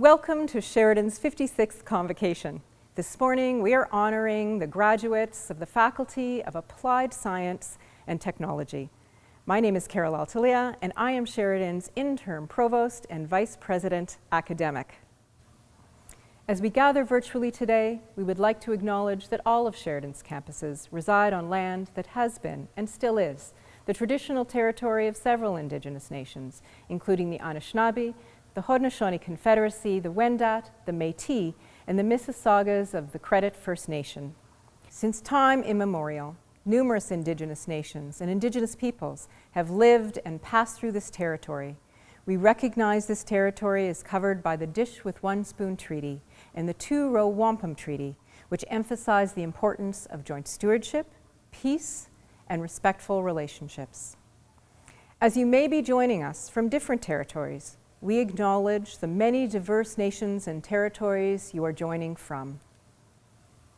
Welcome to Sheridan's 56th Convocation. This morning we are honoring the graduates of the Faculty of Applied Science and Technology. My name is Carol Altalia and I am Sheridan's Interim Provost and Vice President Academic. As we gather virtually today, we would like to acknowledge that all of Sheridan's campuses reside on land that has been and still is the traditional territory of several Indigenous nations, including the Anishinaabe, the Haudenosaunee Confederacy, the Wendat, the Métis, and the Mississaugas of the Credit First Nation. Since time immemorial, numerous Indigenous nations and Indigenous peoples have lived and passed through this territory. We recognize this territory as covered by the Dish with One Spoon Treaty and the Two-Row Wampum Treaty, which emphasize the importance of joint stewardship, peace, and respectful relationships. As you may be joining us from different territories, we acknowledge the many diverse nations and territories you are joining from.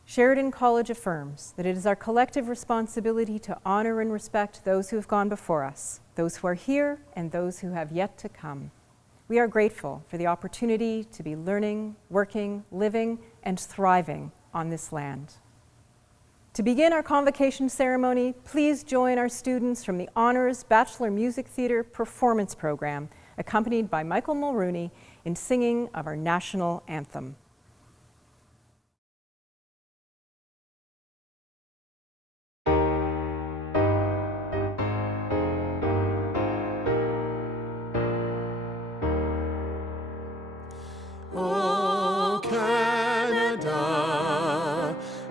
Sheridan College affirms that it is our collective responsibility to honor and respect those who have gone before us, those who are here, and those who have yet to come. We are grateful for the opportunity to be learning, working, living, and thriving on this land. To begin our convocation ceremony, please join our students from the Honors Bachelor Music Theatre Performance Program, accompanied by Michael Mulrooney in singing of our national anthem. O Canada,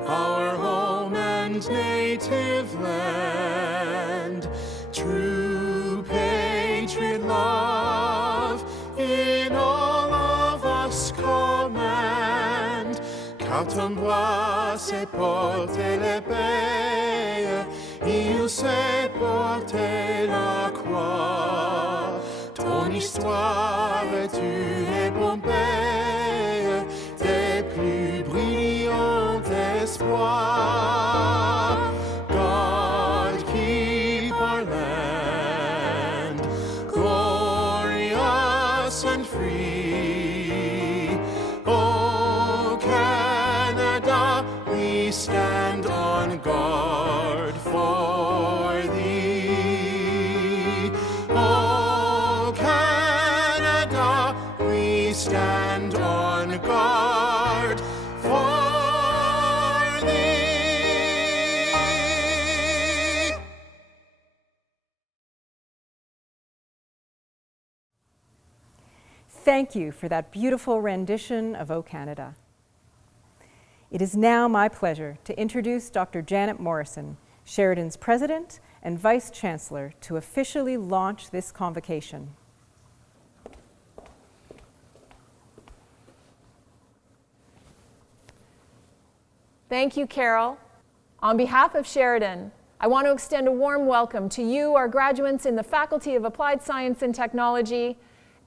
our home and native land, true patriot love in all of us command. Quand on doit se porter l'épée, il sait porter la croix. Ton histoire est une épopée des plus brillants espoirs. God keep our land glorious and free. Oh Canada, we stand on guard for thee. Oh Canada, we stand on guard for thee. Thank you for that beautiful rendition of O Canada. It is now my pleasure to introduce Dr. Janet Morrison, Sheridan's President and Vice Chancellor, to officially launch this convocation. Thank you, Carol. On behalf of Sheridan, I want to extend a warm welcome to you, our graduates in the Faculty of Applied Science and Technology,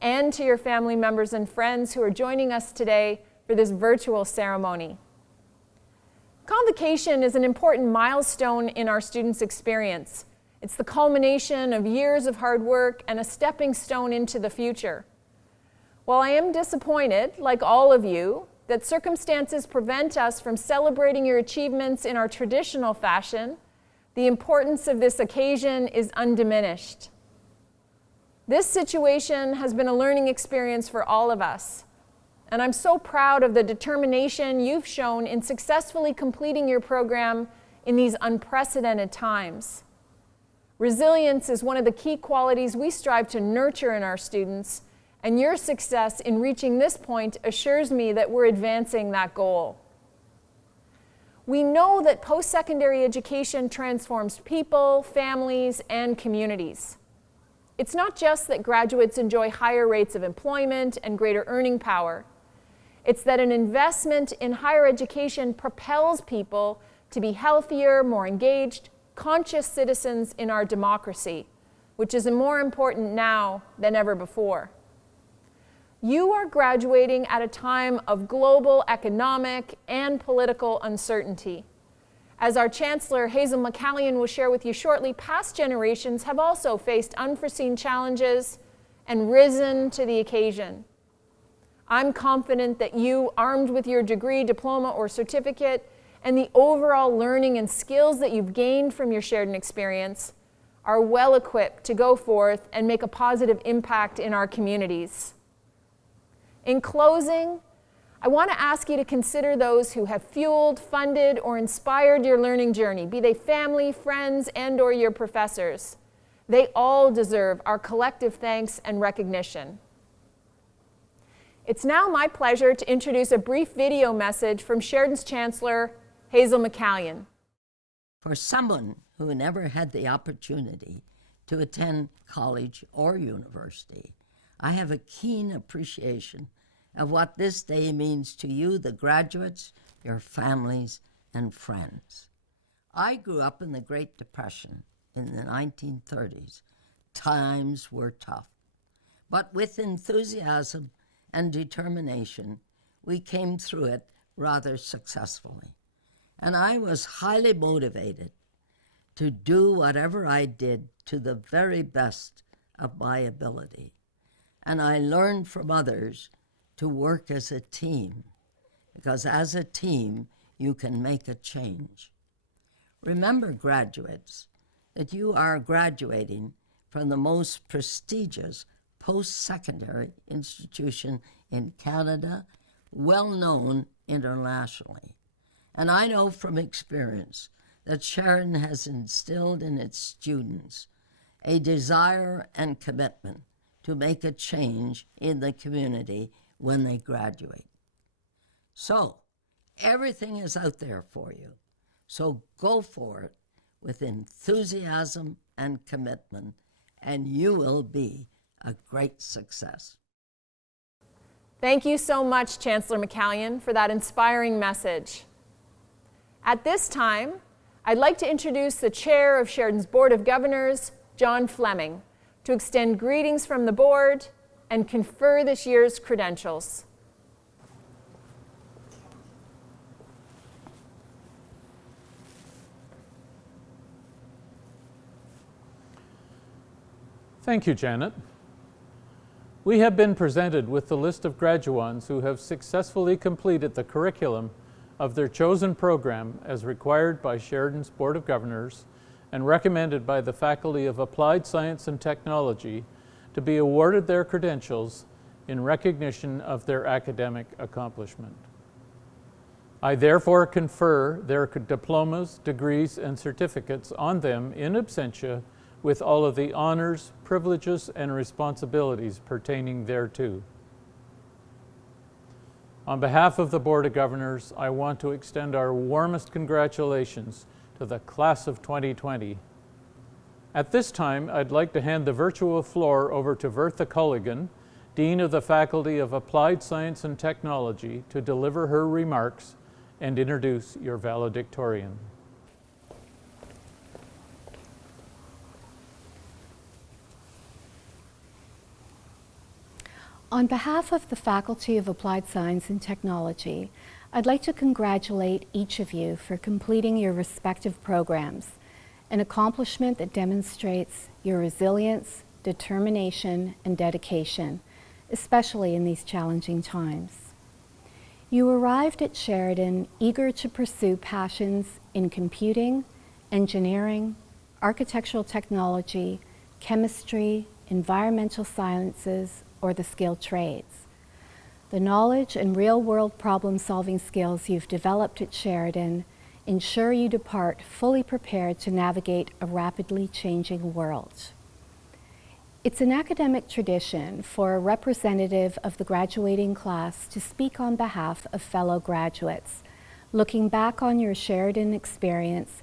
and to your family members and friends who are joining us today for this virtual ceremony. Convocation is an important milestone in our students' experience. It's the culmination of years of hard work and a stepping stone into the future. While I am disappointed, like all of you, that circumstances prevent us from celebrating your achievements in our traditional fashion, the importance of this occasion is undiminished. This situation has been a learning experience for all of us, and I'm so proud of the determination you've shown in successfully completing your program in these unprecedented times. Resilience is one of the key qualities we strive to nurture in our students, and your success in reaching this point assures me that we're advancing that goal. We know that post-secondary education transforms people, families, and communities. It's not just that graduates enjoy higher rates of employment and greater earning power. It's that an investment in higher education propels people to be healthier, more engaged, conscious citizens in our democracy, which is more important now than ever before. You are graduating at a time of global economic and political uncertainty. As our Chancellor, Hazel McCallion, will share with you shortly, past generations have also faced unforeseen challenges and risen to the occasion. I'm confident that you, armed with your degree, diploma, or certificate, and the overall learning and skills that you've gained from your Sheridan experience, are well equipped to go forth and make a positive impact in our communities. In closing, I want to ask you to consider those who have fueled, funded, or inspired your learning journey, be they family, friends, and/or your professors. They all deserve our collective thanks and recognition. It's now my pleasure to introduce a brief video message from Sheridan's Chancellor, Hazel McCallion. For someone who never had the opportunity to attend college or university, I have a keen appreciation of what this day means to you, the graduates, your families, and friends. I grew up in the Great Depression in the 1930s. Times were tough, but with enthusiasm and determination, we came through it rather successfully. And I was highly motivated to do whatever I did to the very best of my ability. And I learned from others to work as a team, because as a team, you can make a change. Remember, graduates, that you are graduating from the most prestigious post-secondary institution in Canada, well known internationally. And I know from experience that Sheridan has instilled in its students a desire and commitment to make a change in the community when they graduate. So, everything is out there for you. So go for it with enthusiasm and commitment, and you will be a great success. Thank you so much, Chancellor McCallion, for that inspiring message. At this time, I'd like to introduce the Chair of Sheridan's Board of Governors, John Fleming, to extend greetings from the board and confer this year's credentials. Thank you, Janet. We have been presented with the list of graduands who have successfully completed the curriculum of their chosen program as required by Sheridan's Board of Governors and recommended by the Faculty of Applied Science and Technology to be awarded their credentials in recognition of their academic accomplishment. I therefore confer their diplomas, degrees, and certificates on them in absentia with all of the honors, privileges, and responsibilities pertaining thereto. On behalf of the Board of Governors, I want to extend our warmest congratulations to the class of 2020. At this time, I'd like to hand the virtual floor over to Vertha Culligan, Dean of the Faculty of Applied Science and Technology, to deliver her remarks and introduce your valedictorian. On behalf of the Faculty of Applied Science and Technology, I'd like to congratulate each of you for completing your respective programs, an accomplishment that demonstrates your resilience, determination, and dedication, especially in these challenging times. You arrived at Sheridan eager to pursue passions in computing, engineering, architectural technology, chemistry, environmental sciences, or the skilled trades. The knowledge and real-world problem-solving skills you've developed at Sheridan ensure you depart fully prepared to navigate a rapidly changing world. It's an academic tradition for a representative of the graduating class to speak on behalf of fellow graduates, looking back on your Sheridan experience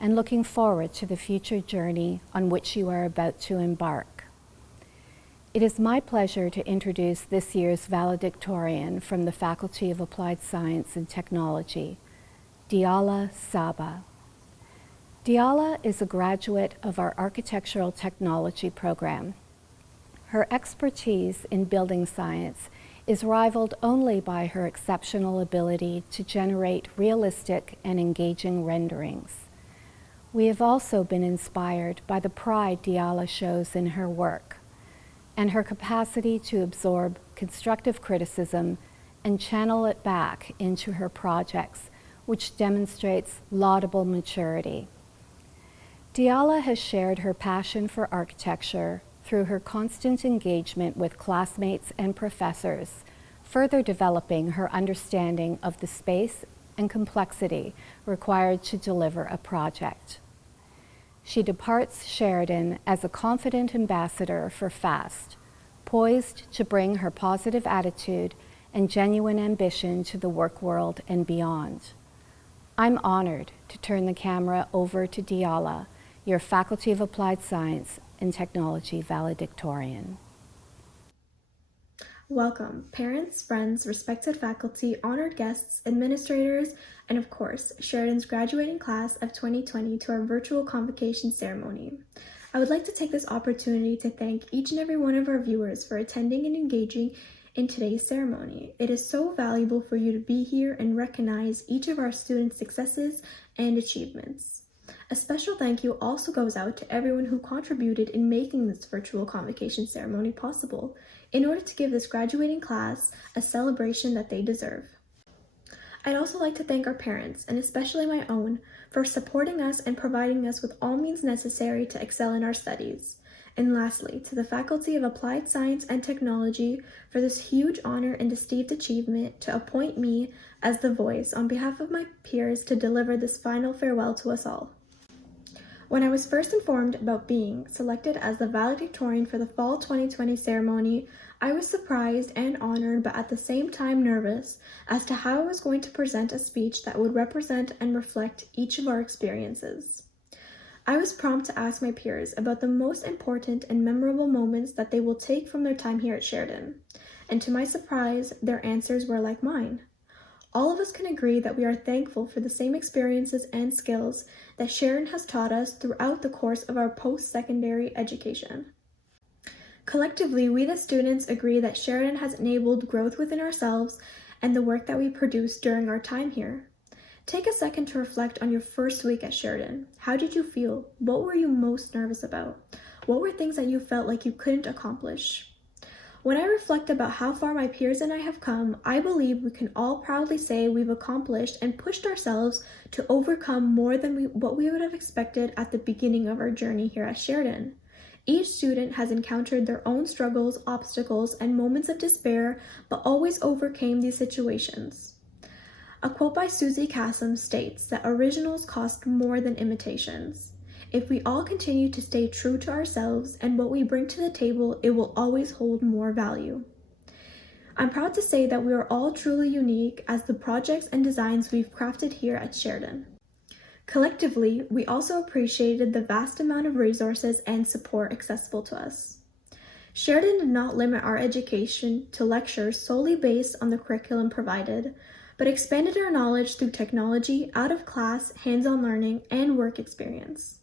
and looking forward to the future journey on which you are about to embark. It is my pleasure to introduce this year's valedictorian from the Faculty of Applied Science and Technology, Diala Saba. Diala is a graduate of our Architectural Technology program. Her expertise in building science is rivaled only by her exceptional ability to generate realistic and engaging renderings. We have also been inspired by the pride Diala shows in her work, and her capacity to absorb constructive criticism and channel it back into her projects, which demonstrates laudable maturity. Diala has shared her passion for architecture through her constant engagement with classmates and professors, further developing her understanding of the space and complexity required to deliver a project. She departs Sheridan as a confident ambassador for FAST, poised to bring her positive attitude and genuine ambition to the work world and beyond. I'm honored to turn the camera over to Diala, your Faculty of Applied Science and Technology valedictorian. Welcome, parents, friends, respected faculty, honored guests, administrators, and of course, Sheridan's graduating class of 2020 to our virtual convocation ceremony. I would like to take this opportunity to thank each and every one of our viewers for attending and engaging in today's ceremony. It is so valuable for you to be here and recognize each of our students' successes and achievements. A special thank you also goes out to everyone who contributed in making this virtual convocation ceremony possible in order to give this graduating class a celebration that they deserve. I'd also like to thank our parents, and especially my own, for supporting us and providing us with all means necessary to excel in our studies. And lastly, to the Faculty of Applied Science and Technology for this huge honor and distinct achievement to appoint me as the voice on behalf of my peers to deliver this final farewell to us all. When I was first informed about being selected as the valedictorian for the Fall 2020 ceremony, I was surprised and honored, but at the same time nervous as to how I was going to present a speech that would represent and reflect each of our experiences. I was prompt to ask my peers about the most important and memorable moments that they will take from their time here at Sheridan, and to my surprise, their answers were like mine. All of us can agree that we are thankful for the same experiences and skills that Sheridan has taught us throughout the course of our post-secondary education. Collectively, we the students agree that Sheridan has enabled growth within ourselves and the work that we produce during our time here. Take a second to reflect on your first week at Sheridan. How did you feel? What were you most nervous about? What were things that you felt like you couldn't accomplish? When I reflect about how far my peers and I have come, I believe we can all proudly say we've accomplished and pushed ourselves to overcome more than what we would have expected at the beginning of our journey here at Sheridan. Each student has encountered their own struggles, obstacles, and moments of despair, but always overcame these situations. A quote by Susie Kassem states that originals cost more than imitations. If we all continue to stay true to ourselves and what we bring to the table, it will always hold more value. I'm proud to say that we are all truly unique as the projects and designs we've crafted here at Sheridan. Collectively, we also appreciated the vast amount of resources and support accessible to us. Sheridan did not limit our education to lectures solely based on the curriculum provided, but expanded our knowledge through technology, out-of-class, hands-on learning, and work experience.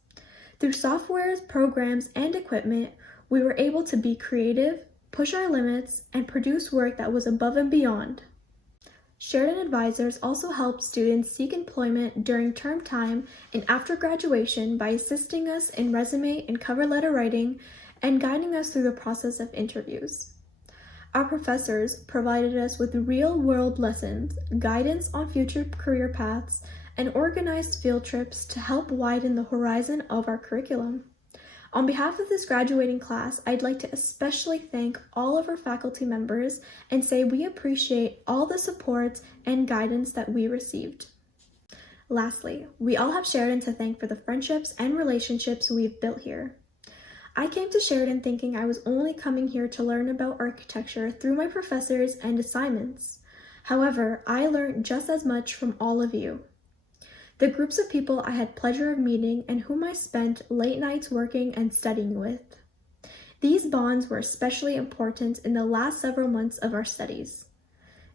Through softwares, programs, and equipment, we were able to be creative, push our limits, and produce work that was above and beyond. Sheridan advisors also helped students seek employment during term time and after graduation by assisting us in resume and cover letter writing and guiding us through the process of interviews. Our professors provided us with real-world lessons, guidance on future career paths, and organized field trips to help widen the horizon of our curriculum. On behalf of this graduating class, I'd like to especially thank all of our faculty members and say we appreciate all the support and guidance that we received. Lastly, we all have Sheridan to thank for the friendships and relationships we've built here. I came to Sheridan thinking I was only coming here to learn about architecture through my professors and assignments. However, I learned just as much from all of you. The groups of people I had pleasure of meeting and whom I spent late nights working and studying with. These bonds were especially important in the last several months of our studies.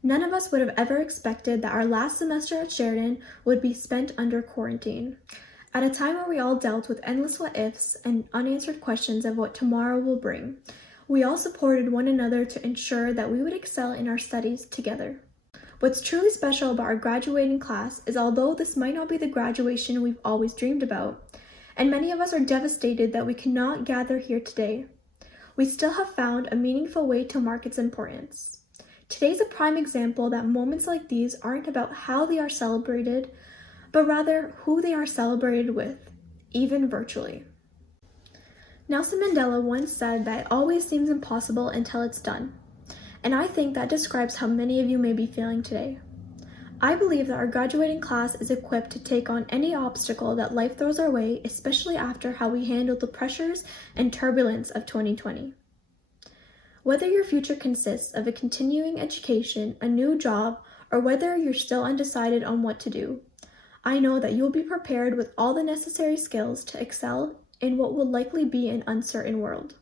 None of us would have ever expected that our last semester at Sheridan would be spent under quarantine. At a time where we all dealt with endless what-ifs and unanswered questions of what tomorrow will bring, we all supported one another to ensure that we would excel in our studies together. What's truly special about our graduating class is although this might not be the graduation we've always dreamed about, and many of us are devastated that we cannot gather here today, we still have found a meaningful way to mark its importance. Today's a prime example that moments like these aren't about how they are celebrated, but rather who they are celebrated with, even virtually. Nelson Mandela once said that it always seems impossible until it's done, and I think that describes how many of you may be feeling today. I believe that our graduating class is equipped to take on any obstacle that life throws our way, especially after how we handled the pressures and turbulence of 2020. Whether your future consists of a continuing education, a new job, or whether you're still undecided on what to do, I know that you'll be prepared with all the necessary skills to excel in what will likely be an uncertain world.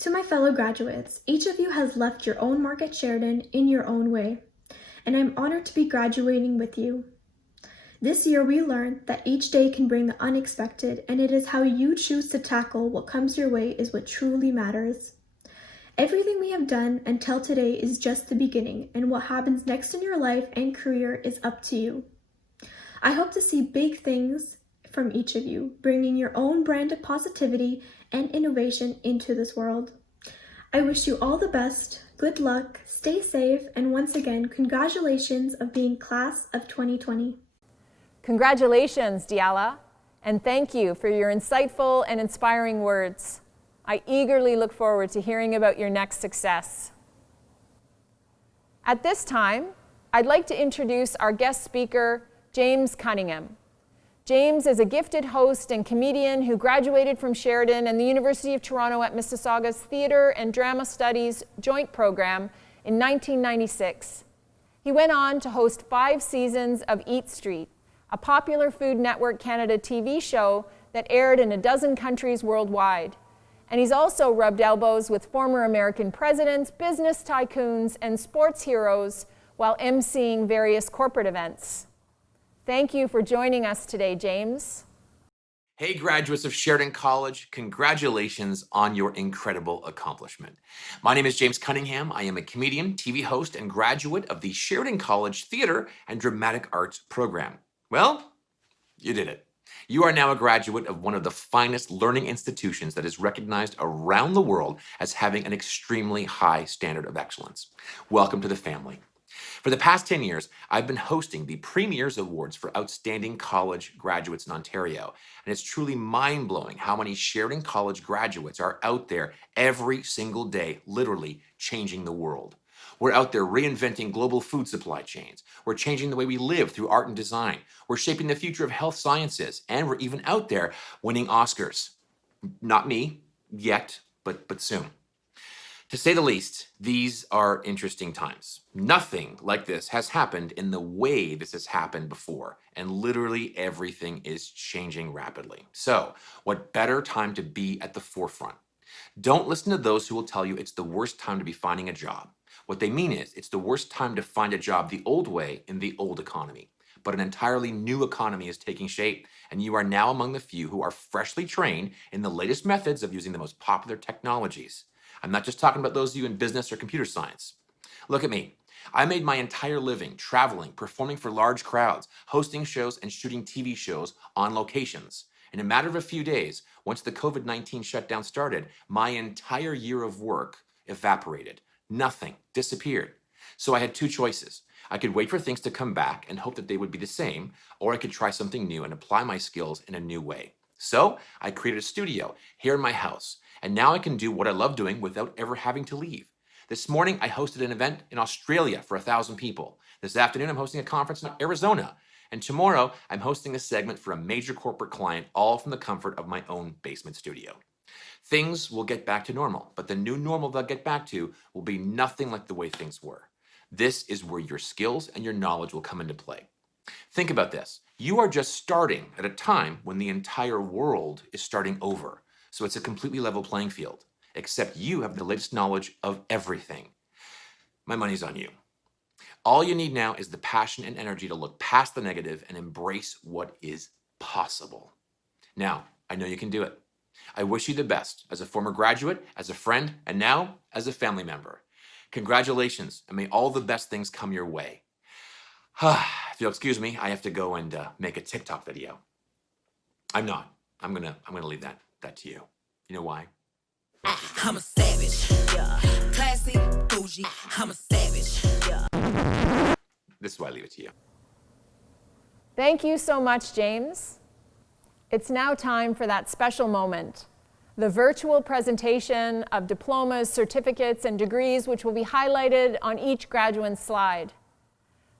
To my fellow graduates, each of you has left your own mark at Sheridan in your own way, and I'm honored to be graduating with you. This year we learned that each day can bring the unexpected, and it is how you choose to tackle what comes your way is what truly matters. Everything we have done until today is just the beginning, and what happens next in your life and career is up to you. I hope to see big things from each of you, bringing your own brand of positivity and innovation into this world. I wish you all the best, good luck, stay safe, and once again, congratulations of being class of 2020. Congratulations, Diala, and thank you for your insightful and inspiring words. I eagerly look forward to hearing about your next success. At this time, I'd like to introduce our guest speaker, James Cunningham. James is a gifted host and comedian who graduated from Sheridan and the University of Toronto at Mississauga's Theatre and Drama Studies joint program in 1996. He went on to host 5 seasons of Eat Street, a popular Food Network Canada TV show that aired in 12 countries worldwide. And he's also rubbed elbows with former American presidents, business tycoons, and sports heroes while emceeing various corporate events. Thank you for joining us today, James. Hey, graduates of Sheridan College, congratulations on your incredible accomplishment. My name is James Cunningham. I am a comedian, TV host, and graduate of the Sheridan College Theatre and Dramatic Arts program. Well, you did it. You are now a graduate of one of the finest learning institutions that is recognized around the world as having an extremely high standard of excellence. Welcome to the family. For the past 10 years, I've been hosting the Premier's Awards for Outstanding College Graduates in Ontario, and it's truly mind-blowing how many Sheridan College graduates are out there every single day, literally changing the world. We're out there reinventing global food supply chains. We're changing the way we live through art and design. We're shaping the future of health sciences, and we're even out there winning Oscars. Not me, yet, but soon. To say the least, these are interesting times. Nothing like this has happened in the way this has happened before, and literally everything is changing rapidly. So, what better time to be at the forefront? Don't listen to those who will tell you it's the worst time to be finding a job. What they mean is it's the worst time to find a job the old way in the old economy. But an entirely new economy is taking shape, and you are now among the few who are freshly trained in the latest methods of using the most popular technologies. I'm not just talking about those of you in business or computer science. Look at me. I made my entire living traveling, performing for large crowds, hosting shows, and shooting TV shows on locations. In a matter of a few days, once the COVID-19 shutdown started, my entire year of work evaporated. Nothing disappeared. So I had 2 choices. I could wait for things to come back and hope that they would be the same, or I could try something new and apply my skills in a new way. So I created a studio here in my house, and now I can do what I love doing without ever having to leave. This morning, I hosted an event in Australia for 1,000 people. This afternoon, I'm hosting a conference in Arizona. And tomorrow, I'm hosting a segment for a major corporate client, all from the comfort of my own basement studio. Things will get back to normal, but the new normal they'll get back to will be nothing like the way things were. This is where your skills and your knowledge will come into play. Think about this. You are just starting at a time when the entire world is starting over. So it's a completely level playing field, except you have the latest knowledge of everything. My money's on you. All you need now is the passion and energy to look past the negative and embrace what is possible. Now, I know you can do it. I wish you the best as a former graduate, as a friend, and now as a family member. Congratulations, and may all the best things come your way. If you'll excuse me, I have to go and make a TikTok video. I'm not. I'm gonna leave that to you. You know why? I'm a savage. Yeah. Classy, bougie, I'm a savage. Yeah. This is why I leave it to you. Thank you so much, James. It's now time for that special moment, the virtual presentation of diplomas, certificates, and degrees, which will be highlighted on each graduate's slide.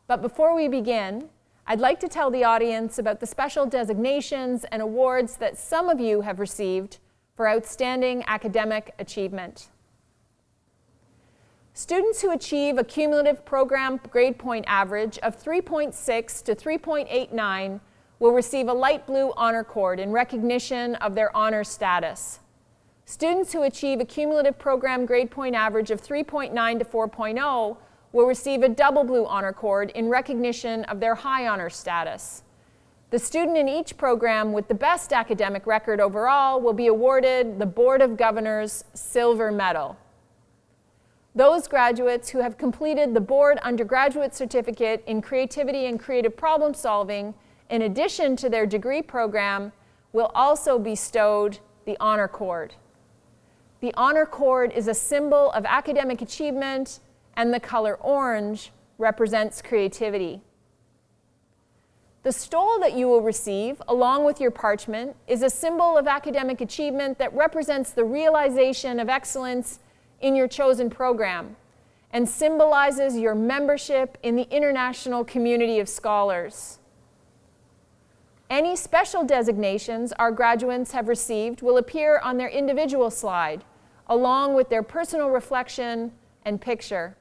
But before we begin, I'd like to tell the audience about the special designations and awards that some of you have received for outstanding academic achievement. Students who achieve a cumulative program grade point average of 3.6 to 3.89 will receive a light blue honor cord in recognition of their honor status. Students who achieve a cumulative program grade point average of 3.9 to 4.0 will receive a double blue honor cord in recognition of their high honor status. The student in each program with the best academic record overall will be awarded the Board of Governors Silver Medal. Those graduates who have completed the board undergraduate certificate in creativity and creative problem solving in addition to their degree program will also be bestowed the honor cord. The honor cord is a symbol of academic achievement, and the color orange represents creativity. The stole that you will receive, along with your parchment, is a symbol of academic achievement that represents the realization of excellence in your chosen program and symbolizes your membership in the international community of scholars. Any special designations our graduates have received will appear on their individual slide, along with their personal reflection and picture.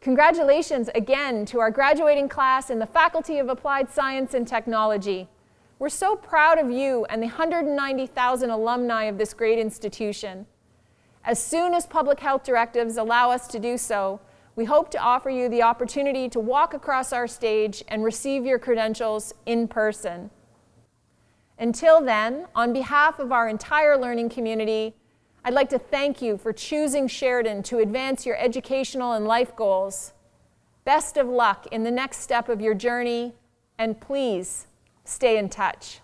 Congratulations again to our graduating class in the Faculty of Applied Science and Technology. We're so proud of you and the 190,000 alumni of this great institution. As soon as public health directives allow us to do so, we hope to offer you the opportunity to walk across our stage and receive your credentials in person. Until then, on behalf of our entire learning community, I'd like to thank you for choosing Sheridan to advance your educational and life goals. Best of luck in the next step of your journey, and please stay in touch.